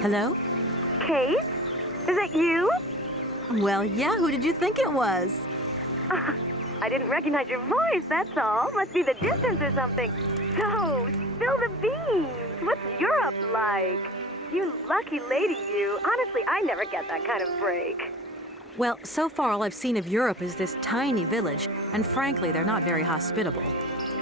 Hello? Kate? Is it you? Well, yeah, who did you think it was? I didn't recognize your voice, that's all. Must be the distance or something. So, spill the beans. What's Europe like? You lucky lady, you. Honestly, I never get that kind of break. Well, so far all I've seen of Europe is this tiny village, and frankly, they're not very hospitable.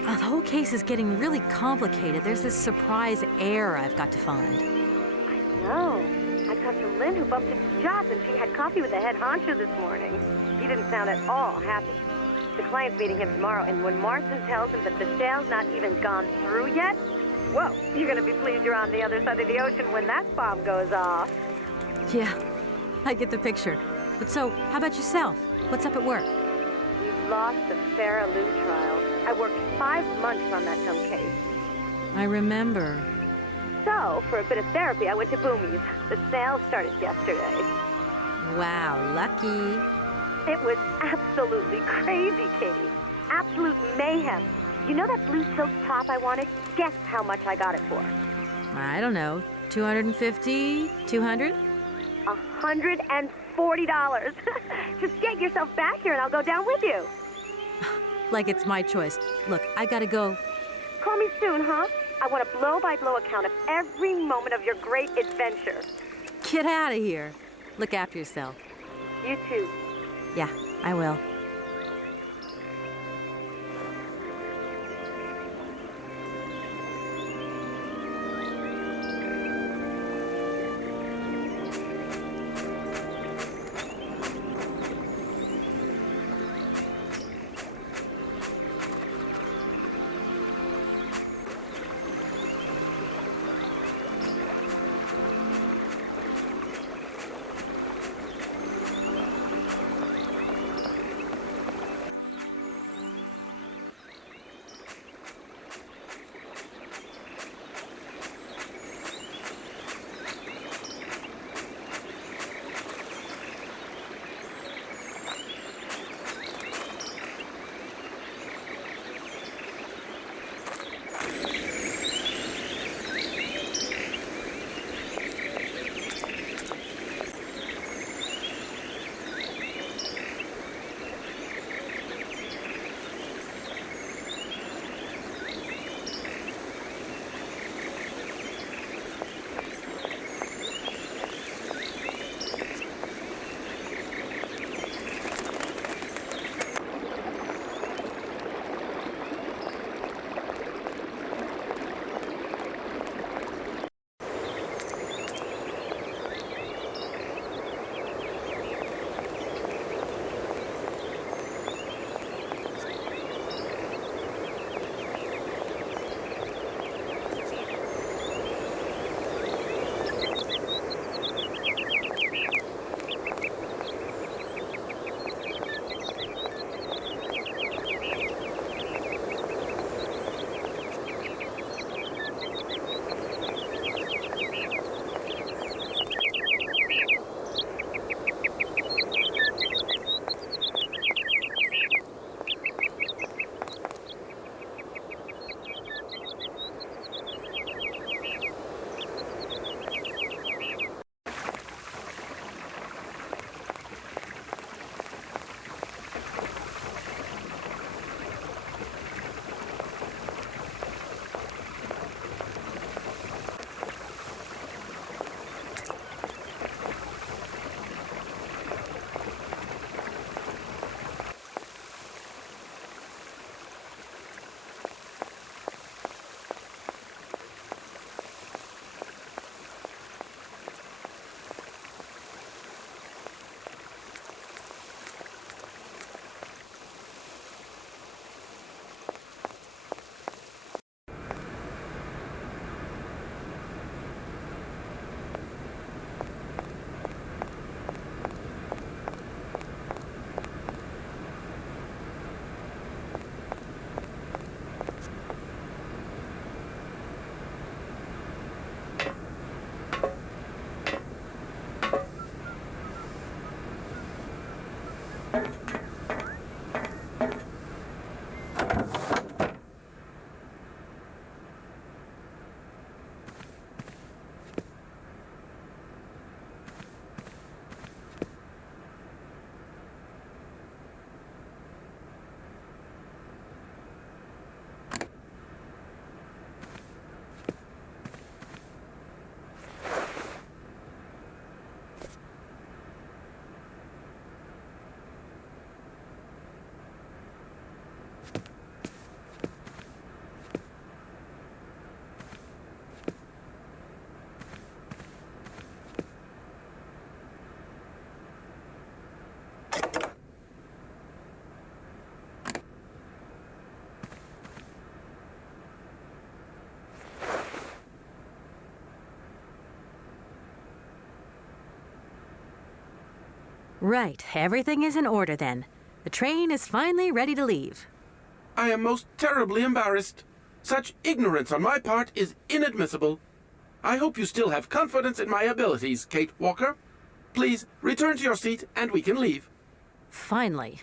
The whole case is getting really complicated. There's this surprise heir I've got to find. I know. I talked to Lynn, who bumped into Joss, and she had coffee with the head honcho this morning. He didn't sound at all happy. The client's meeting him tomorrow, and when Marston tells him that the sale's not even gone through yet, whoa, you're gonna be pleased you're on the other side of the ocean when that bomb goes off. Yeah, I get the picture. But so, how about yourself? What's up at work? We've lost the Farah Lou trial. I worked 5 months on that dumb case. I remember. So, for a bit of therapy, I went to Boomie's. The sale started yesterday. Wow, lucky. It was absolutely crazy, Katie. Absolute mayhem. You know that blue silk top I wanted? Guess how much I got it for? I don't know, 250, 200? $140. Just get yourself back here and I'll go down with you. Like it's my choice. Look, I gotta go. Call me soon, huh? I want a blow-by-blow account of every moment of your great adventure. Get out of here. Look after yourself. You too. Yeah, I will. Right, everything is in order then. The train is finally ready to leave. I am most terribly embarrassed. Such ignorance on my part is inadmissible. I hope you still have confidence in my abilities, Kate Walker. Please return to your seat and we can leave. Finally.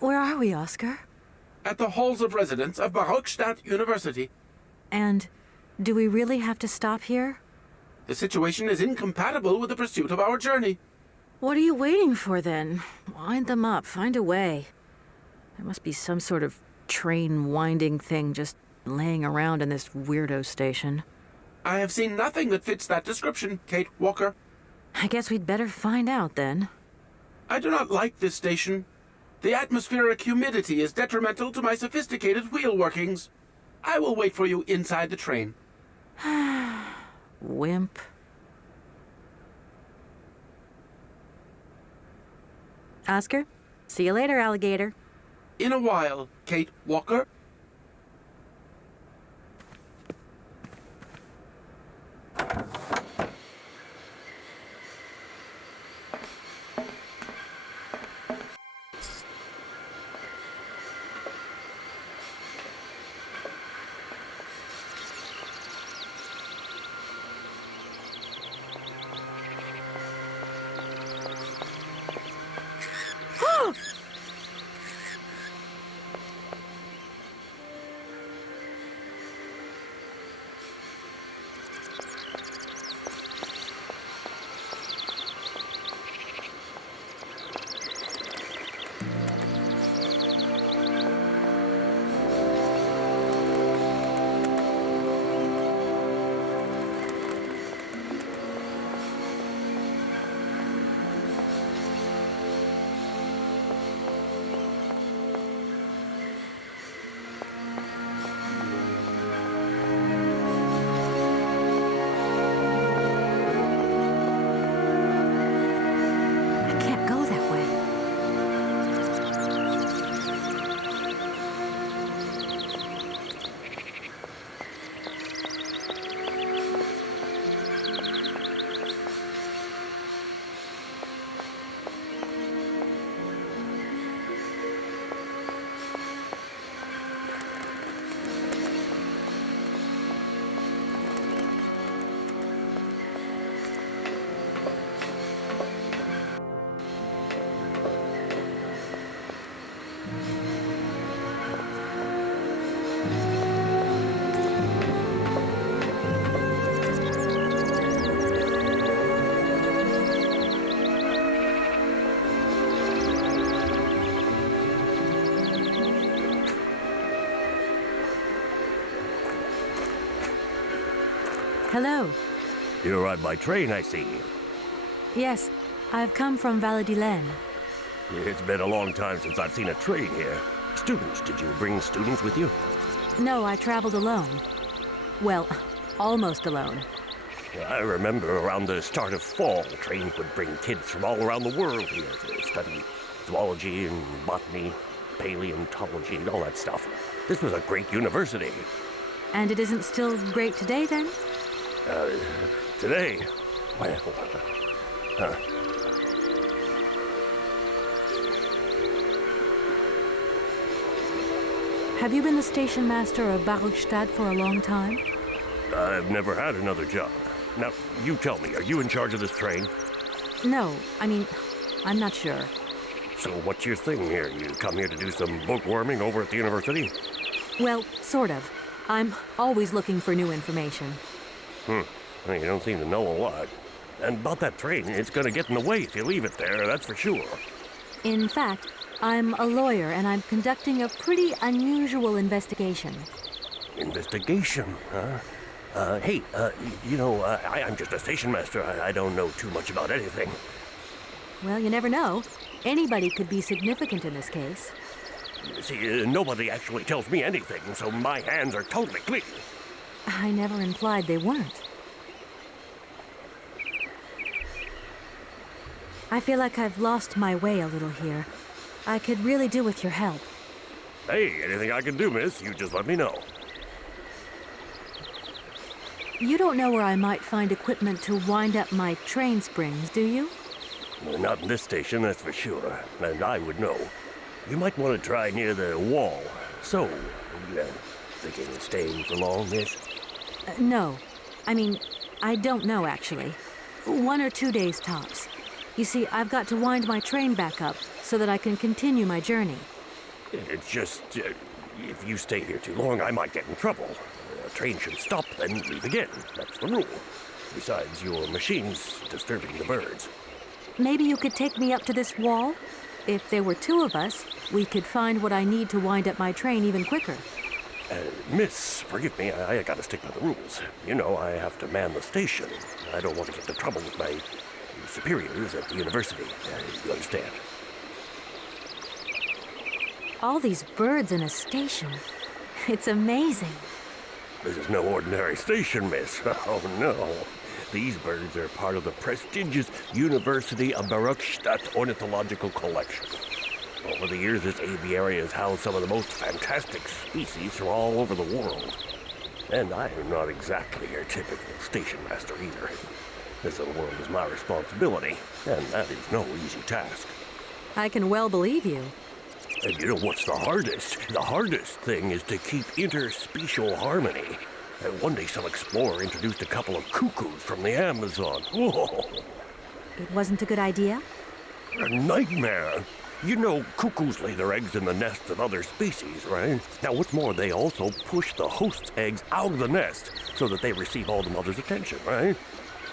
Where are we, Oscar? At the halls of residence of Barockstadt University. And do we really have to stop here? The situation is incompatible with the pursuit of our journey. What are you waiting for then? Wind them up, find a way. There must be some sort of train winding thing just laying around in this weirdo station. I have seen nothing that fits that description, Kate Walker. I guess we'd better find out then. I do not like this station. The atmospheric humidity is detrimental to my sophisticated wheel workings. I will wait for you inside the train. Wimp. Oscar, see you later, alligator. In a while, Kate Walker. I can't go that way. Hello. You arrived by train, I see. Yes, I've come from Valladolid. It's been a long time since I've seen a train here. students. Did you bring students with you? No, I traveled alone. Well, almost alone. I remember around the start of fall, trains would bring kids from all around the world here to study zoology and botany, paleontology, and all that stuff. This was a great university. And it isn't still great today, then? Today, well, Have you been the station master of Barukstadt for a long time? I've never had another job. Now, you tell me, are you in charge of this train? No, I mean, I'm not sure. So what's your thing here? You come here to do some bookworming over at the university? Well, sort of. I'm always looking for new information. Well, you don't seem to know a lot. And about that train, it's gonna get in the way if you leave it there, that's for sure. In fact, I'm a lawyer and I'm conducting a pretty unusual investigation. Investigation, huh? Hey, I'm just a station master. I don't know too much about anything. Well, you never know. Anybody could be significant in this case. See, nobody actually tells me anything, so my hands are totally clean. I never implied they weren't. I feel like I've lost my way a little here. I could really do with your help. Hey, anything I can do, miss, you just let me know. You don't know where I might find equipment to wind up my train springs, do you? Well, not in this station, that's for sure. And I would know. You might want to try near the wall. So, thinking of staying for long, miss? No. I mean, I don't know, actually. 1 or 2 days tops. You see, I've got to wind my train back up so that I can continue my journey. It's just, if you stay here too long, I might get in trouble. A train should stop, then leave again. That's the rule. Besides, your machine's disturbing the birds. Maybe you could take me up to this wall? If there were 2 of us, we could find what I need to wind up my train even quicker. Miss, forgive me, I gotta stick by the rules. You know, I have to man the station. I don't want to get into trouble with my superiors at the university. You understand? All these birds in a station. It's amazing. This is no ordinary station, miss. Oh, no. These birds are part of the prestigious University of Barukstadt Ornithological Collection. Over the years, this aviary has housed some of the most fantastic species from all over the world. And I am not exactly your typical station master either. This little world is my responsibility, and that is no easy task. I can well believe you. And you know what's the hardest? The hardest thing is to keep interspecial harmony. One day some explorer introduced a couple of cuckoos from the Amazon. Whoa! It wasn't a good idea? A nightmare. You know, cuckoos lay their eggs in the nests of other species, right? Now, what's more, they also push the host's eggs out of the nest so that they receive all the mother's attention, right?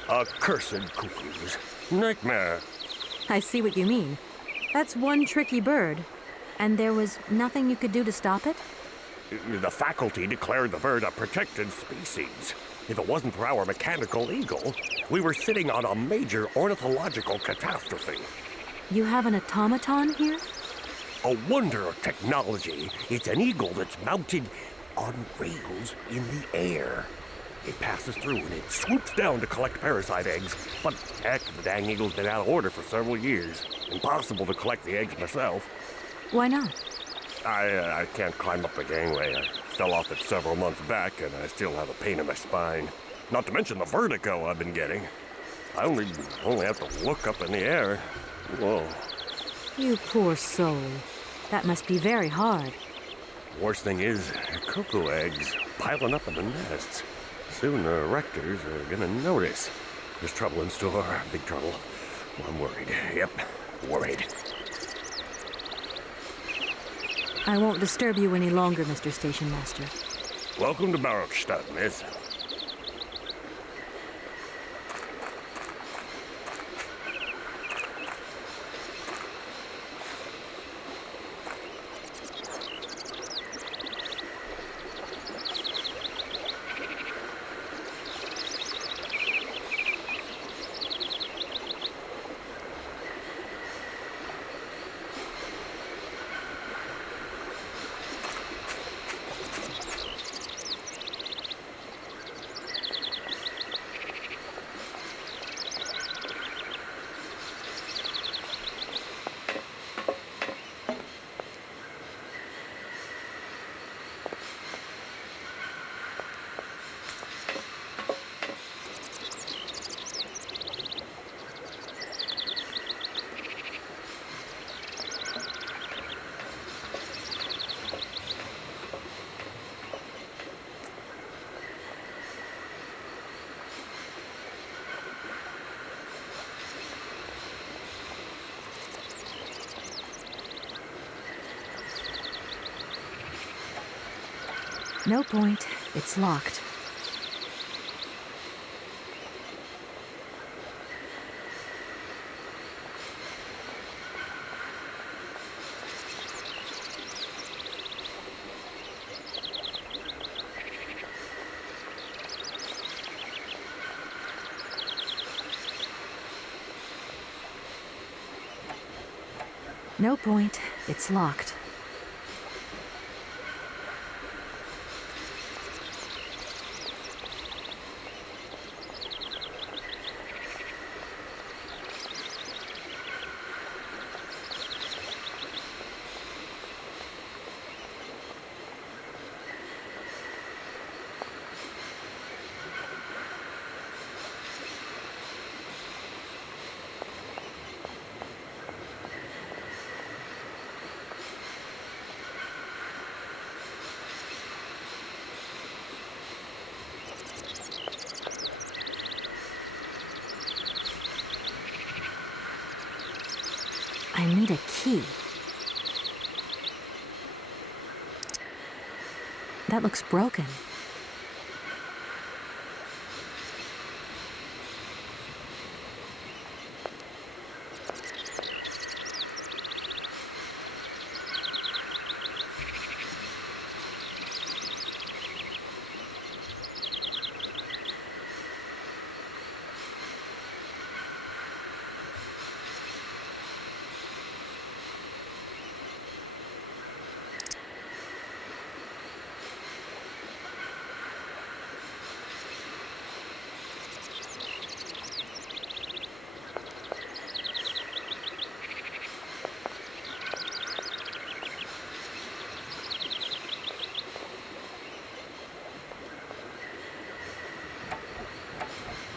Accursed cuckoos. Nightmare. I see what you mean. That's one tricky bird. And there was nothing you could do to stop it? The faculty declared the bird a protected species. If it wasn't for our mechanical eagle, we were sitting on a major ornithological catastrophe. You have an automaton here? A wonder of technology. It's an eagle that's mounted on rails in the air. It passes through and it swoops down to collect parasite eggs. But heck, the dang eagle's been out of order for several years. Impossible to collect the eggs myself. Why not? I can't climb up the gangway. I fell off it several months back, and I still have a pain in my spine. Not to mention the vertigo I've been getting. I only have to look up in the air. Whoa. You poor soul. That must be very hard. Worst thing is, cuckoo eggs piling up in the nests. Soon the rectors are gonna notice. There's trouble in store, big trouble. I'm worried. Yep, worried. I won't disturb you any longer, Mr. Station Master. Welcome to Barukstadt, miss. No point. It's locked. No point. It's locked. I need a key. That looks broken.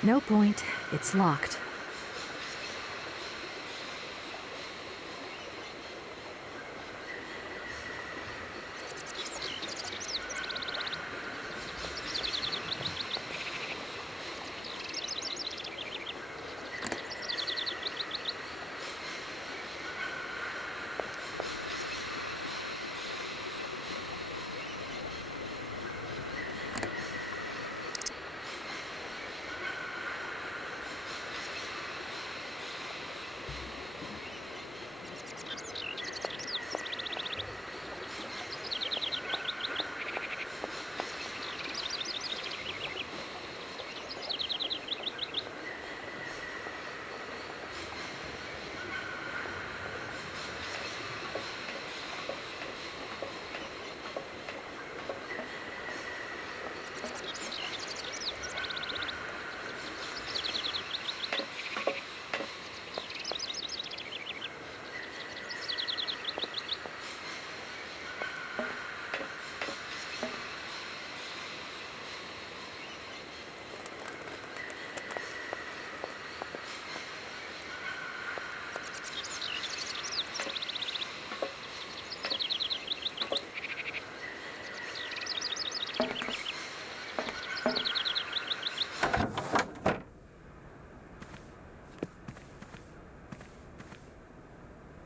No point. It's locked.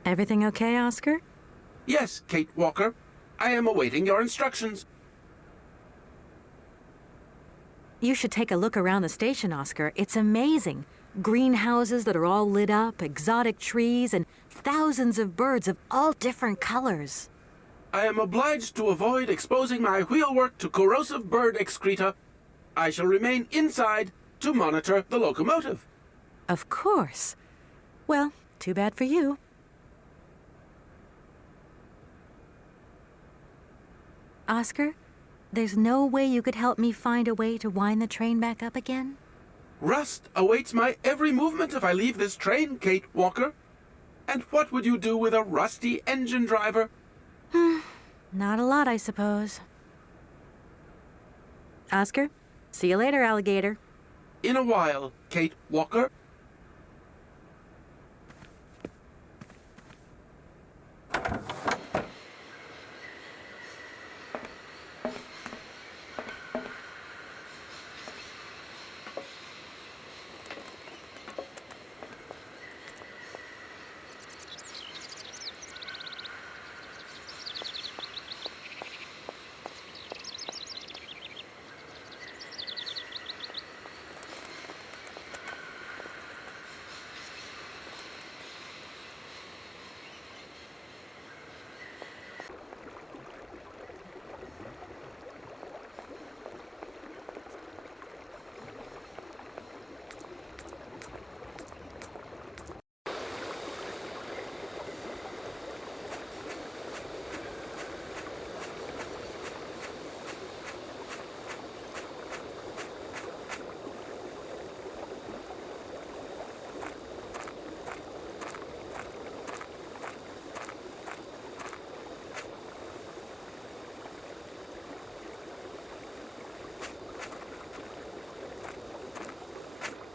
Everything okay, Oscar? Yes, Kate Walker. I am awaiting your instructions. You should take a look around the station, Oscar. It's amazing. Greenhouses that are all lit up, exotic trees, and thousands of birds of all different colors. I am obliged to avoid exposing my wheelwork to corrosive bird excreta. I shall remain inside to monitor the locomotive. Of course. Well, too bad for you. Oscar, there's no way you could help me find a way to wind the train back up again? Rust awaits my every movement if I leave this train, Kate Walker. And what would you do with a rusty engine driver? Not a lot, I suppose. Oscar, see you later, alligator. In a while, Kate Walker.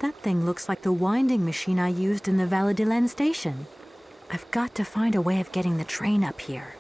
That thing looks like the winding machine I used in the Valladolid station. I've got to find a way of getting the train up here.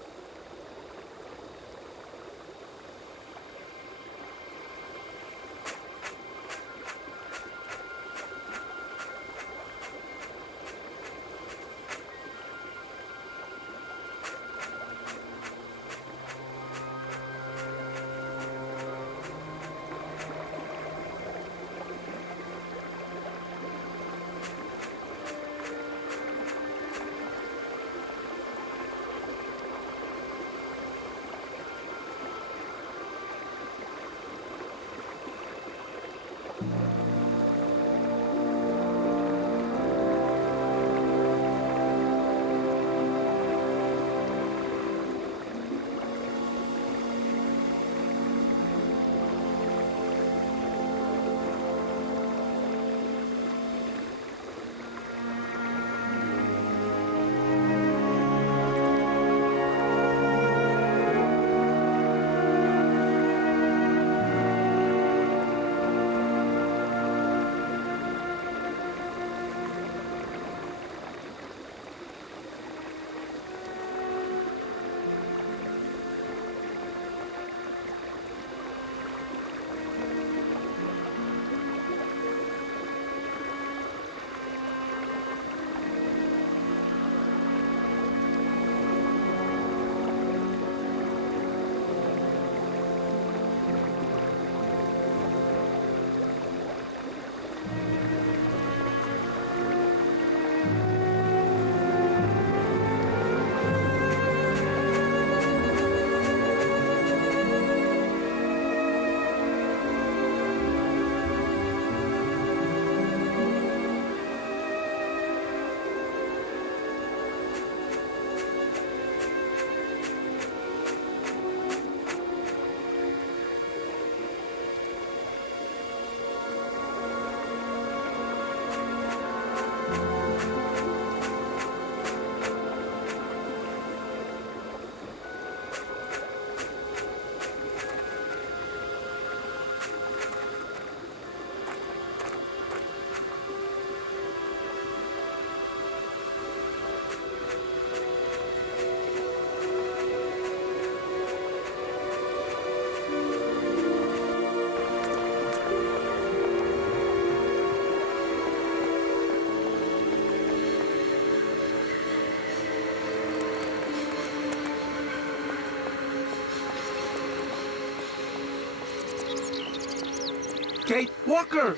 Kate Walker!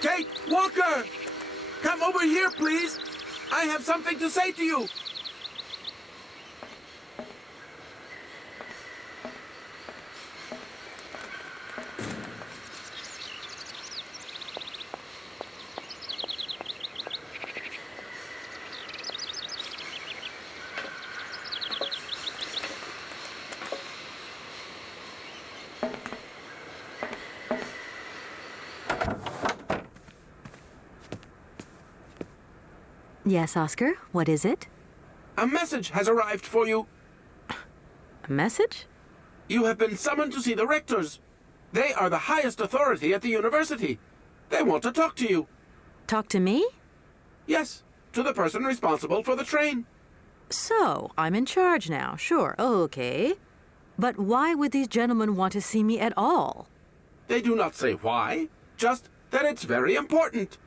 Kate Walker! Come over here, please! I have something to say to you! Yes, Oscar, what is it? A message has arrived for you. A message? You have been summoned to see the rectors. They are the highest authority at the university. They want to talk to you. Talk to me? Yes, to the person responsible for the train. So, I'm in charge now, sure, okay. But why would these gentlemen want to see me at all? They do not say why, just that it's very important.